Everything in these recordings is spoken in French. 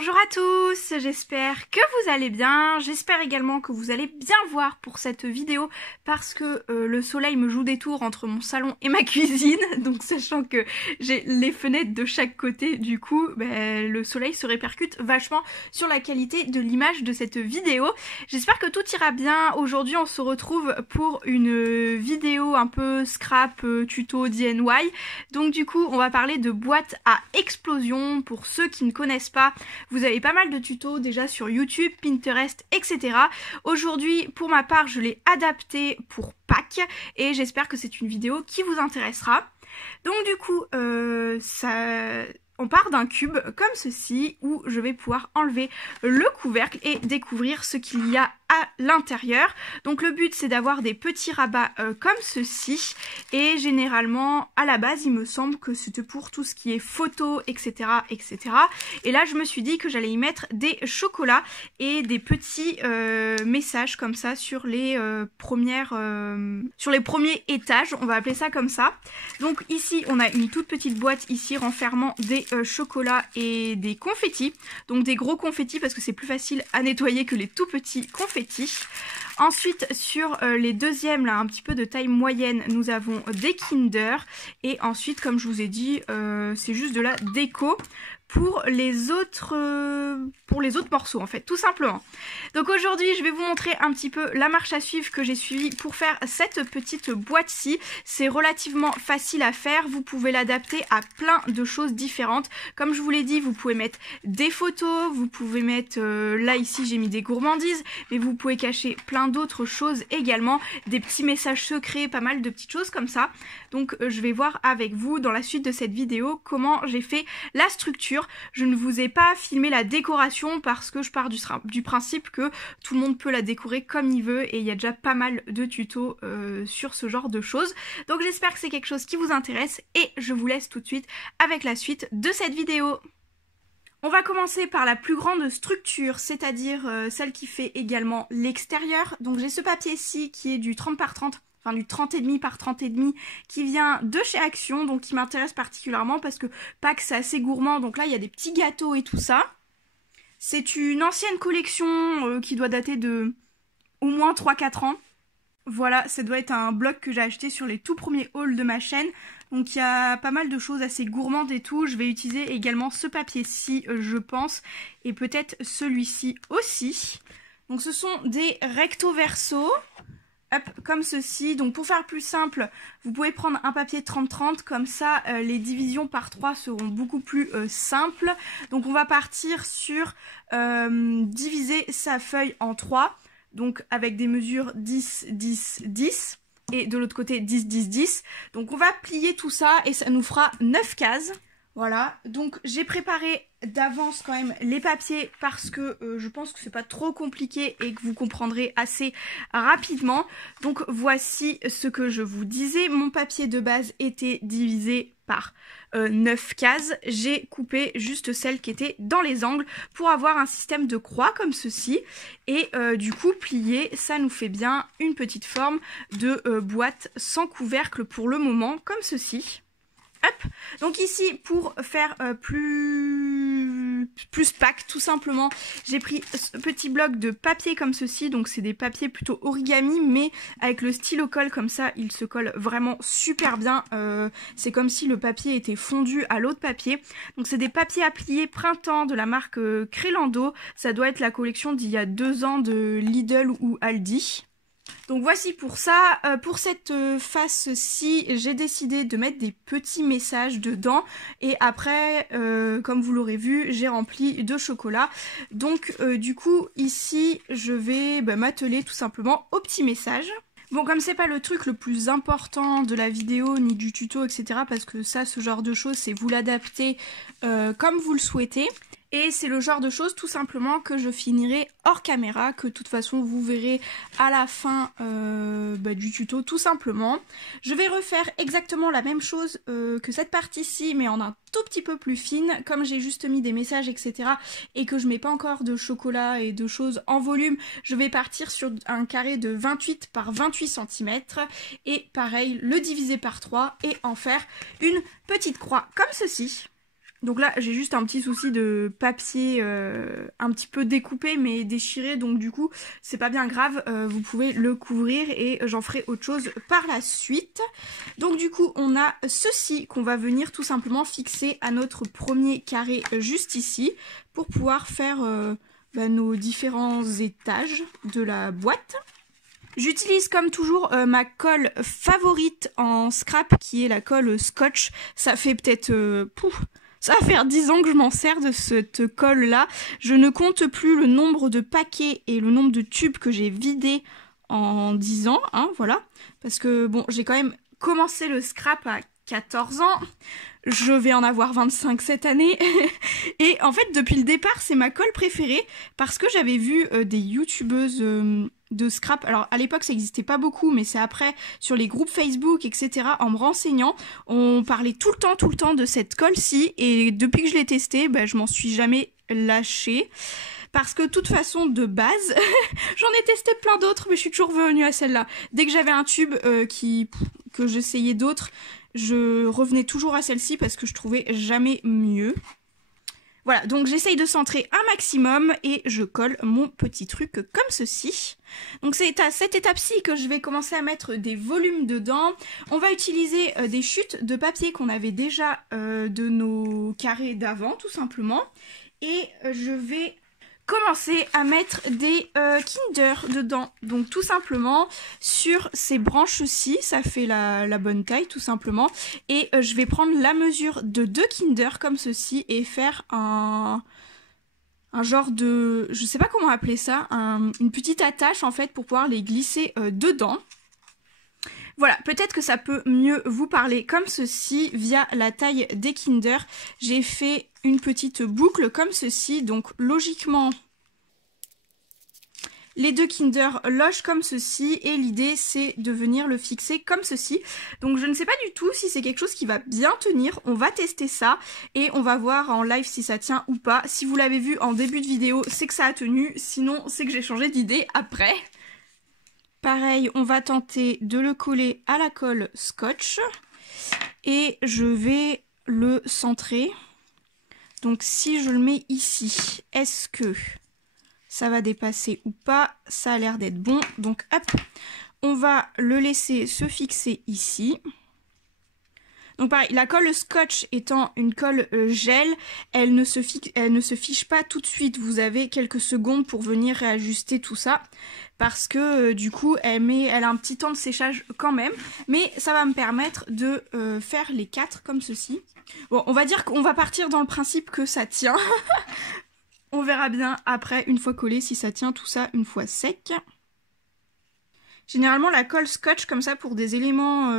Bonjour à tous, j'espère que vous allez bien, j'espère également que vous allez bien voir pour cette vidéo parce que le soleil me joue des tours entre mon salon et ma cuisine, donc sachant que j'ai les fenêtres de chaque côté, du coup le soleil se répercute vachement sur la qualité de l'image de cette vidéo. J'espère que tout ira bien. Aujourd'hui on se retrouve pour une vidéo un peu scrap, tuto DIY, donc du coup on va parler de boîtes à explosion. Pour ceux qui ne connaissent pas, vous avez pas mal de tutos déjà sur YouTube, Pinterest, etc. Aujourd'hui, pour ma part, je l'ai adapté pour Pâques et j'espère que c'est une vidéo qui vous intéressera. Donc du coup, on part d'un cube comme ceci où je vais pouvoir enlever le couvercle et découvrir ce qu'il y a à l'intérieur. Donc le but c'est d'avoir des petits rabats comme ceci, et généralement à la base il me semble que c'était pour tout ce qui est photo, etc., etc. Et là je me suis dit que j'allais y mettre des chocolats et des petits messages comme ça sur les premiers étages, on va appeler ça comme ça. Donc ici on a une toute petite boîte ici renfermant des chocolats et des confettis, donc des gros confettis parce que c'est plus facile à nettoyer que les tout petits confettis. Ensuite sur les deuxièmes là, un petit peu de taille moyenne, nous avons des Kinder, et ensuite comme je vous ai dit c'est juste de la déco pour les autres morceaux en fait, tout simplement. Donc aujourd'hui je vais vous montrer un petit peu la marche à suivre que j'ai suivie pour faire cette petite boîte-ci. C'est relativement facile à faire, vous pouvez l'adapter à plein de choses différentes. Comme je vous l'ai dit, vous pouvez mettre des photos, vous pouvez mettre, là ici j'ai mis des gourmandises, mais vous pouvez cacher plein d'autres choses également, des petits messages secrets, pas mal de petites choses comme ça. Donc je vais voir avec vous dans la suite de cette vidéo comment j'ai fait la structure. Je ne vous ai pas filmé la décoration parce que je pars du principe que tout le monde peut la décorer comme il veut et il y a déjà pas mal de tutos sur ce genre de choses. Donc j'espère que c'est quelque chose qui vous intéresse et je vous laisse tout de suite avec la suite de cette vidéo. On va commencer par la plus grande structure, c'est-à-dire celle qui fait également l'extérieur. Donc j'ai ce papier-ci qui est du 30 par 30. Enfin du 30,5 par 30,5 qui vient de chez Action, donc qui m'intéresse particulièrement parce que Pâques c'est assez gourmand, donc là il y a des petits gâteaux et tout ça. C'est une ancienne collection qui doit dater de au moins 3-4 ans. Voilà, ça doit être un bloc que j'ai acheté sur les tout premiers hauls de ma chaîne. Donc il y a pas mal de choses assez gourmandes et tout. Je vais utiliser également ce papier-ci, je pense, et peut-être celui-ci aussi. Donc ce sont des recto verso. Hop, comme ceci. Donc pour faire plus simple, vous pouvez prendre un papier 30-30, comme ça les divisions par 3 seront beaucoup plus simples. Donc on va partir sur diviser sa feuille en 3, donc avec des mesures 10, 10, 10, et de l'autre côté 10, 10, 10. Donc on va plier tout ça et ça nous fera 9 cases. Voilà, donc j'ai préparé d'avance quand même les papiers parce que je pense que c'est pas trop compliqué et que vous comprendrez assez rapidement. Donc voici ce que je vous disais, mon papier de base était divisé par 9 cases. J'ai coupé juste celles qui étaient dans les angles pour avoir un système de croix comme ceci. Et du coup plié, ça nous fait bien une petite forme de boîte sans couvercle pour le moment, comme ceci. Hop. Donc ici pour faire plus Pâques tout simplement, j'ai pris ce petit bloc de papier comme ceci, donc c'est des papiers plutôt origami mais avec le stylo colle comme ça il se colle vraiment super bien, c'est comme si le papier était fondu à l'autre papier. Donc c'est des papiers à plier printemps de la marque Crelando, ça doit être la collection d'il y a 2 ans de Lidl ou Aldi. Donc voici pour ça, pour cette face-ci, j'ai décidé de mettre des petits messages dedans et après, comme vous l'aurez vu, j'ai rempli de chocolat. Donc du coup, ici, je vais m'atteler tout simplement aux petits messages. Bon, comme c'est pas le truc le plus important de la vidéo ni du tuto, etc., parce que ça, ce genre de choses, c'est vous l'adapter comme vous le souhaitez. Et c'est le genre de choses tout simplement que je finirai hors caméra, que de toute façon vous verrez à la fin du tuto tout simplement. Je vais refaire exactement la même chose que cette partie-ci mais en un tout petit peu plus fine, comme j'ai juste mis des messages etc. et que je mets pas encore de chocolat et de choses en volume, je vais partir sur un carré de 28 par 28 cm et pareil le diviser par 3 et en faire une petite croix comme ceci. Donc là, j'ai juste un petit souci de papier un petit peu découpé mais déchiré, donc du coup, c'est pas bien grave, vous pouvez le couvrir et j'en ferai autre chose par la suite. Donc du coup, on a ceci qu'on va venir tout simplement fixer à notre premier carré juste ici pour pouvoir faire nos différents étages de la boîte. J'utilise comme toujours ma colle favorite en scrap qui est la colle Scotch. Ça fait peut-être... ça va faire 10 ans que je m'en sers de cette colle là. Je ne compte plus le nombre de paquets et le nombre de tubes que j'ai vidés en 10 ans, hein, voilà. Parce que bon, j'ai quand même commencé le scrap à 14 ans. Je vais en avoir 25 cette année. Et en fait, depuis le départ, c'est ma colle préférée parce que j'avais vu des youtubeuses de scrap. Alors à l'époque, ça n'existait pas beaucoup, mais c'est après sur les groupes Facebook, etc. En me renseignant, on parlait tout le temps de cette colle-ci. Et depuis que je l'ai testée, je m'en suis jamais lâchée. Parce que de toute façon, de base, j'en ai testé plein d'autres, mais je suis toujours revenue à celle-là. Dès que j'avais un tube que j'essayais d'autres, je revenais toujours à celle-ci parce que je trouvais jamais mieux. Voilà, donc j'essaye de centrer un maximum et je colle mon petit truc comme ceci. Donc c'est à cette étape-ci que je vais commencer à mettre des volumes dedans. On va utiliser des chutes de papier qu'on avait déjà de nos carrés d'avant, tout simplement. Et je vais commencer à mettre des Kinder dedans. Donc tout simplement sur ces branches-ci, ça fait la bonne taille tout simplement. Et je vais prendre la mesure de 2 Kinder comme ceci et faire un genre de... je sais pas comment appeler ça, une petite attache en fait pour pouvoir les glisser dedans. Voilà, peut-être que ça peut mieux vous parler comme ceci via la taille des Kinder. J'ai fait une petite boucle comme ceci, donc logiquement les 2 Kinder logent comme ceci et l'idée c'est de venir le fixer comme ceci. Donc je ne sais pas du tout si c'est quelque chose qui va bien tenir, on va tester ça et on va voir en live si ça tient ou pas. Si vous l'avez vu en début de vidéo, c'est que ça a tenu, sinon c'est que j'ai changé d'idée après. Pareil, on va tenter de le coller à la colle Scotch et je vais le centrer. Donc si je le mets ici, est-ce que ça va dépasser ou pas? Ça a l'air d'être bon. Donc hop, on va le laisser se fixer ici. Donc pareil, la colle Scotch étant une colle gel, elle ne se fiche pas tout de suite. Vous avez quelques secondes pour venir réajuster tout ça. Parce que du coup, elle a un petit temps de séchage quand même. Mais ça va me permettre de faire les 4 comme ceci. Bon, on va dire qu'on va partir dans le principe que ça tient. On verra bien après, une fois collé, si ça tient tout ça une fois sec. Généralement, la colle Scotch comme ça pour des éléments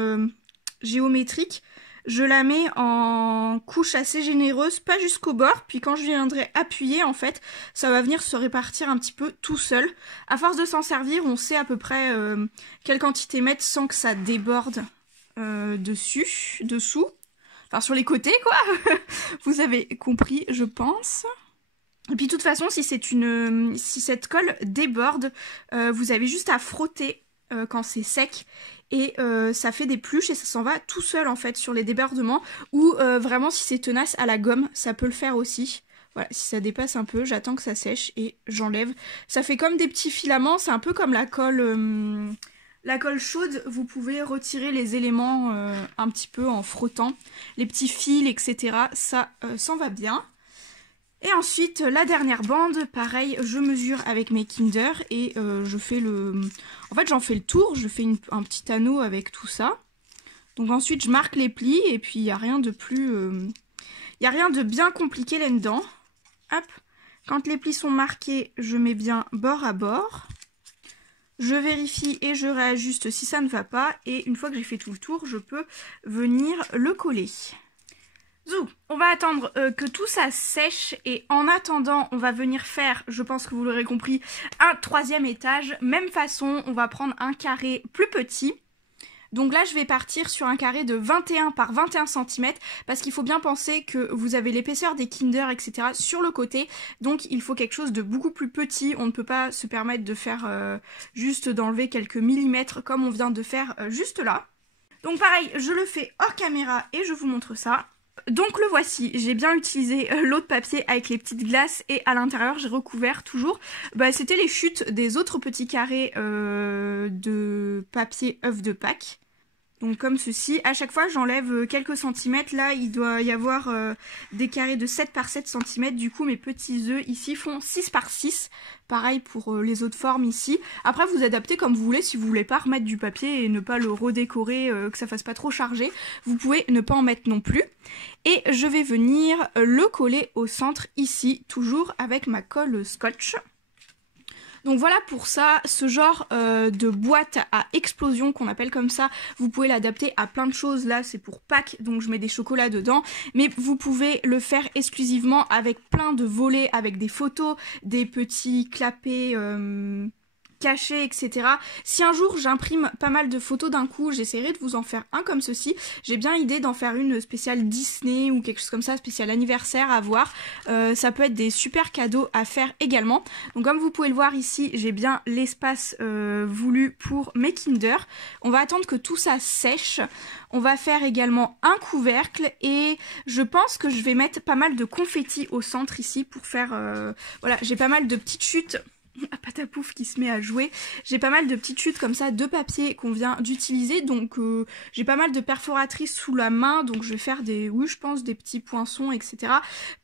géométriques, je la mets en couche assez généreuse, pas jusqu'au bord, puis quand je viendrai appuyer, en fait, ça va venir se répartir un petit peu tout seul. À force de s'en servir, on sait à peu près quelle quantité mettre sans que ça déborde dessous. Enfin, sur les côtés, quoi. Vous avez compris, je pense. Et puis, de toute façon, si cette colle déborde, vous avez juste à frotter quand c'est sec. Et ça fait des pluches et ça s'en va tout seul en fait sur les débordements. Ou vraiment si c'est tenace à la gomme, ça peut le faire aussi. Voilà, si ça dépasse un peu, j'attends que ça sèche et j'enlève. Ça fait comme des petits filaments, c'est un peu comme la colle chaude. Vous pouvez retirer les éléments un petit peu en frottant. Les petits fils, etc. Ça s'en va bien. Et ensuite, la dernière bande, pareil, je mesure avec mes Kinder et je fais en fait, j'en fais le tour, je fais un petit anneau avec tout ça. Donc ensuite, je marque les plis et puis il n'y a rien de plus... il n'y a rien de bien compliqué là-dedans. Hop, quand les plis sont marqués, je mets bien bord à bord. Je vérifie et je réajuste si ça ne va pas. Et une fois que j'ai fait tout le tour, je peux venir le coller. Zou, on va attendre que tout ça sèche et en attendant on va venir faire, je pense que vous l'aurez compris, un 3e étage. Même façon, on va prendre un carré plus petit. Donc là je vais partir sur un carré de 21 par 21 cm parce qu'il faut bien penser que vous avez l'épaisseur des Kinder etc. sur le côté. Donc il faut quelque chose de beaucoup plus petit, on ne peut pas se permettre de faire juste d'enlever quelques millimètres comme on vient de faire juste là. Donc pareil, je le fais hors caméra et je vous montre ça. Donc le voici, j'ai bien utilisé l'autre papier avec les petites glaces et à l'intérieur j'ai recouvert toujours, c'était les chutes des autres petits carrés de papier œuf de Pâques. Donc comme ceci, à chaque fois j'enlève quelques centimètres, là il doit y avoir des carrés de 7 par 7 cm, du coup mes petits œufs ici font 6 par 6, pareil pour les autres formes ici. Après vous adaptez comme vous voulez, si vous voulez pas remettre du papier et ne pas le redécorer, que ça fasse pas trop chargé, vous pouvez ne pas en mettre non plus. Et je vais venir le coller au centre ici, toujours avec ma colle scotch. Donc voilà pour ça, ce genre de boîte à explosion qu'on appelle comme ça, vous pouvez l'adapter à plein de choses. Là c'est pour Pâques, donc je mets des chocolats dedans, mais vous pouvez le faire exclusivement avec plein de volets, avec des photos, des petits clapets cachés, etc. Si un jour j'imprime pas mal de photos d'un coup, j'essaierai de vous en faire un comme ceci. J'ai bien idée d'en faire une spéciale Disney ou quelque chose comme ça, spécial anniversaire à voir. Ça peut être des super cadeaux à faire également. Donc comme vous pouvez le voir ici, j'ai bien l'espace voulu pour mes Kinder. On va attendre que tout ça sèche. On va faire également un couvercle et je pense que je vais mettre pas mal de confettis au centre ici pour faire... voilà, j'ai pas mal de petites chutes... à Patapouf qui se met à jouer. J'ai pas mal de petites chutes comme ça de papier qu'on vient d'utiliser, donc j'ai pas mal de perforatrices sous la main, donc je vais faire des, oui je pense des petits poinçons, etc.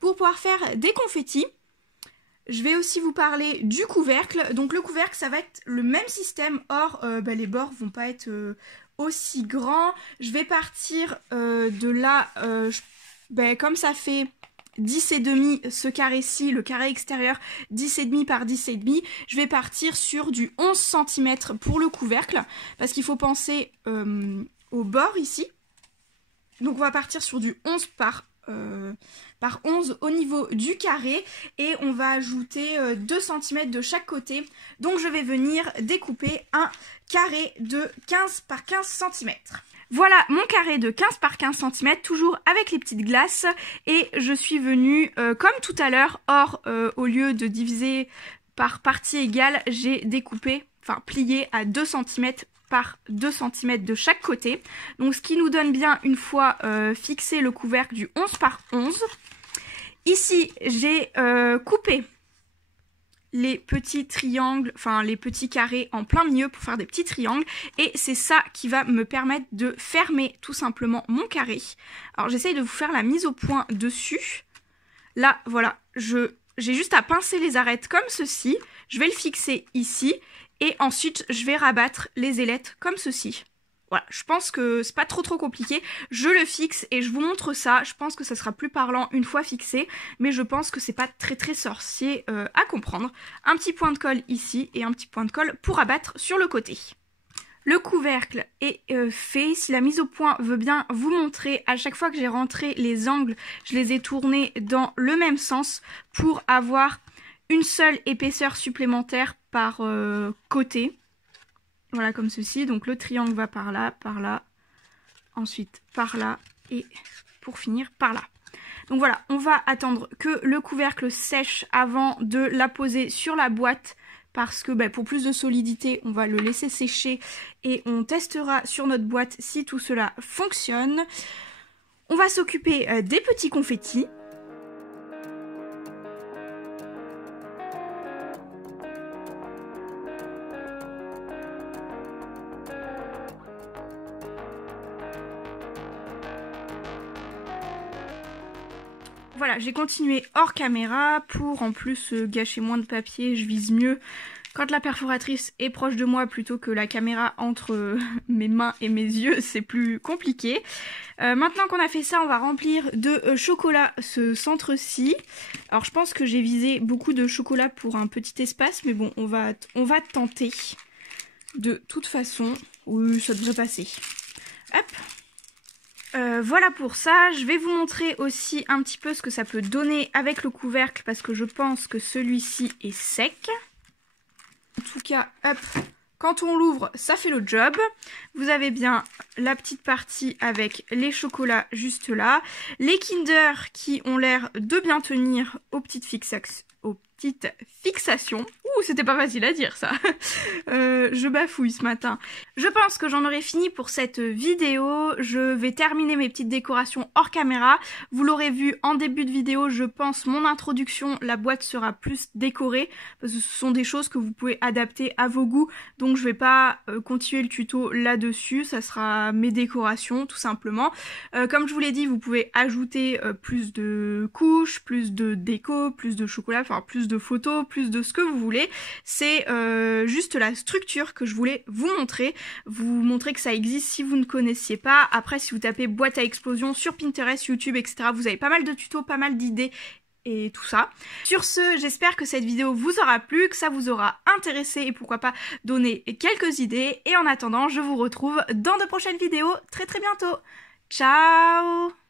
pour pouvoir faire des confettis. Je vais aussi vous parler du couvercle. Donc le couvercle ça va être le même système, or les bords vont pas être aussi grands. Je vais partir de là, comme ça fait 10,5 ce carré-ci, le carré extérieur 10,5 par 10,5, je vais partir sur du 11 cm pour le couvercle, parce qu'il faut penser au bord ici. Donc on va partir sur du 11 par 11 au niveau du carré, et on va ajouter 2 cm de chaque côté. Donc je vais venir découper un carré de 15 par 15 cm. Voilà mon carré de 15 par 15 cm, toujours avec les petites glaces, et je suis venue comme tout à l'heure, or au lieu de diviser par partie égale, j'ai découpé, enfin plié à 2 cm par 2 cm de chaque côté. Donc ce qui nous donne bien, une fois fixé le couvercle, du 11 par 11. Ici j'ai coupé les petits triangles, enfin les petits carrés en plein milieu pour faire des petits triangles, et c'est ça qui va me permettre de fermer tout simplement mon carré. Alors j'essaye de vous faire la mise au point dessus. Là voilà, j'ai juste à pincer les arêtes comme ceci, je vais le fixer ici et ensuite je vais rabattre les ailettes comme ceci. Voilà, je pense que c'est pas trop compliqué, je le fixe et je vous montre ça. Je pense que ça sera plus parlant une fois fixé, mais je pense que c'est pas très sorcier à comprendre. Un petit point de colle ici et un petit point de colle pour abattre sur le côté. Le couvercle est fait. Si la mise au point veut bien vous montrer, à chaque fois que j'ai rentré les angles, je les ai tournés dans le même sens pour avoir une seule épaisseur supplémentaire par côté. Voilà, comme ceci. Donc le triangle va par là, ensuite par là et pour finir par là. Donc voilà, on va attendre que le couvercle sèche avant de la poser sur la boîte, parce que pour plus de solidité, on va le laisser sécher et on testera sur notre boîte si tout cela fonctionne. On va s'occuper des petits confettis. Voilà, j'ai continué hors caméra pour en plus gâcher moins de papier. Je vise mieux quand la perforatrice est proche de moi plutôt que la caméra entre mes mains et mes yeux, c'est plus compliqué. Maintenant qu'on a fait ça, on va remplir de chocolat ce centre-ci. Alors je pense que j'ai visé beaucoup de chocolat pour un petit espace, mais bon, on va tenter. De toute façon, oui, ça devrait passer. Hop. Voilà pour ça. Je vais vous montrer aussi un petit peu ce que ça peut donner avec le couvercle, parce que je pense que celui-ci est sec. En tout cas, hop, quand on l'ouvre, ça fait le job. Vous avez bien la petite partie avec les chocolats juste là. Les Kinder qui ont l'air de bien tenir aux petites fixations. c'était pas facile à dire ça. Je bafouille ce matin. Je pense que j'en aurai fini pour cette vidéo. Je vais terminer mes petites décorations hors caméra. Vous l'aurez vu en début de vidéo, je pense mon introduction, la boîte sera plus décorée parce que ce sont des choses que vous pouvez adapter à vos goûts. Donc je vais pas continuer le tuto là-dessus, ça sera mes décorations tout simplement. Comme je vous l'ai dit, vous pouvez ajouter plus de couches, plus de déco, plus de chocolat, enfin plus de photos, plus de ce que vous voulez. C'est juste la structure que je voulais vous montrer que ça existe si vous ne connaissiez pas. Après, si vous tapez boîte à explosion sur Pinterest, YouTube, etc., vous avez pas mal de tutos, pas mal d'idées et tout ça. Sur ce, j'espère que cette vidéo vous aura plu, que ça vous aura intéressé et pourquoi pas donner quelques idées. Et en attendant, je vous retrouve dans de prochaines vidéos très bientôt. Ciao!